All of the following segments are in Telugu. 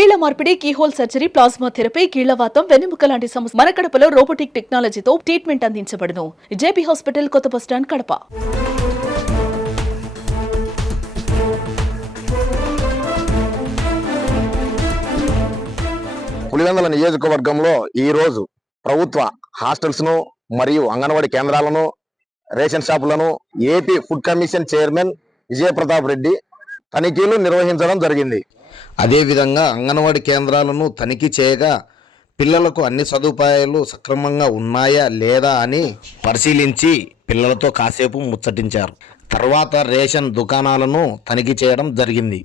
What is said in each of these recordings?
కీళ్ల మార్పిడి, కీహోల్ సర్జరీ, ప్లాస్మా థెరపీ, కీళ్లవాతం, వెన్నెముక లాంటి సమస్య మన కడపలో రోబోటిక్ టెక్నాలజీతో ట్రీట్మెంట్ అందించబడును. జేపీ హాస్పిటల్, కొత్త బస్టాండ్, కడప. పులివెందుల నియోజకవర్గంలో ఈరోజు ప్రభుత్వ హాస్టల్స్ను మరియు అంగన్వాడీ కేంద్రాలను, రేషన్ షాపులను AP food commission chairman Vijayapratap Reddy తనిఖీలు నిర్వహించడం జరిగింది. అదేవిధంగా అంగన్వాడీ కేంద్రాలను తనిఖీ చేయగా పిల్లలకు అన్ని సదుపాయాలు సక్రమంగా ఉన్నాయా లేదా అని పరిశీలించి పిల్లలతో కాసేపు ముచ్చటించారు. తర్వాత రేషన్ దుకాణాలను తనిఖీ చేయడం జరిగింది.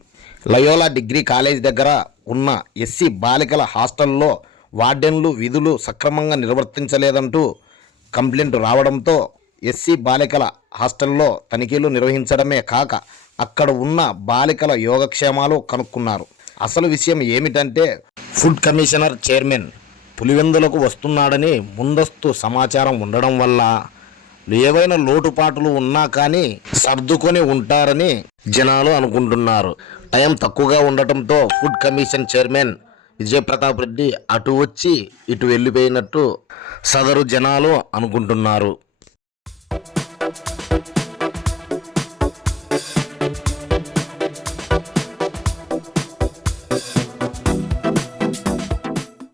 లయోలా డిగ్రీ కాలేజ్ దగ్గర ఉన్న ఎస్సీ బాలికల హాస్టల్లో వార్డెన్లు విధులు సక్రమంగా నిర్వర్తించలేదంటూ కంప్లైంట్ రావడంతో ఎస్సీ బాలికల హాస్టల్లో తనిఖీలు నిర్వహించడమే కాక అక్కడ ఉన్న బాలికల యోగక్షేమాలు కనుక్కున్నారు. అసలు విషయం ఏమిటంటే ఫుడ్ కమిషనర్ చైర్మన్ పులివెందులకు వస్తున్నాడని ముందస్తు సమాచారం ఉండడం వల్ల ఏవైనా లోటుపాట్లు ఉన్నా కానీ సర్దుకొని ఉంటారని జనాలు అనుకుంటున్నారు. టైం తక్కువగా ఉండటంతో food commission chairman Vijayapratap Reddy అటు వచ్చి ఇటు వెళ్ళిపోయినట్టు సదరు జనాలు అనుకుంటున్నారు.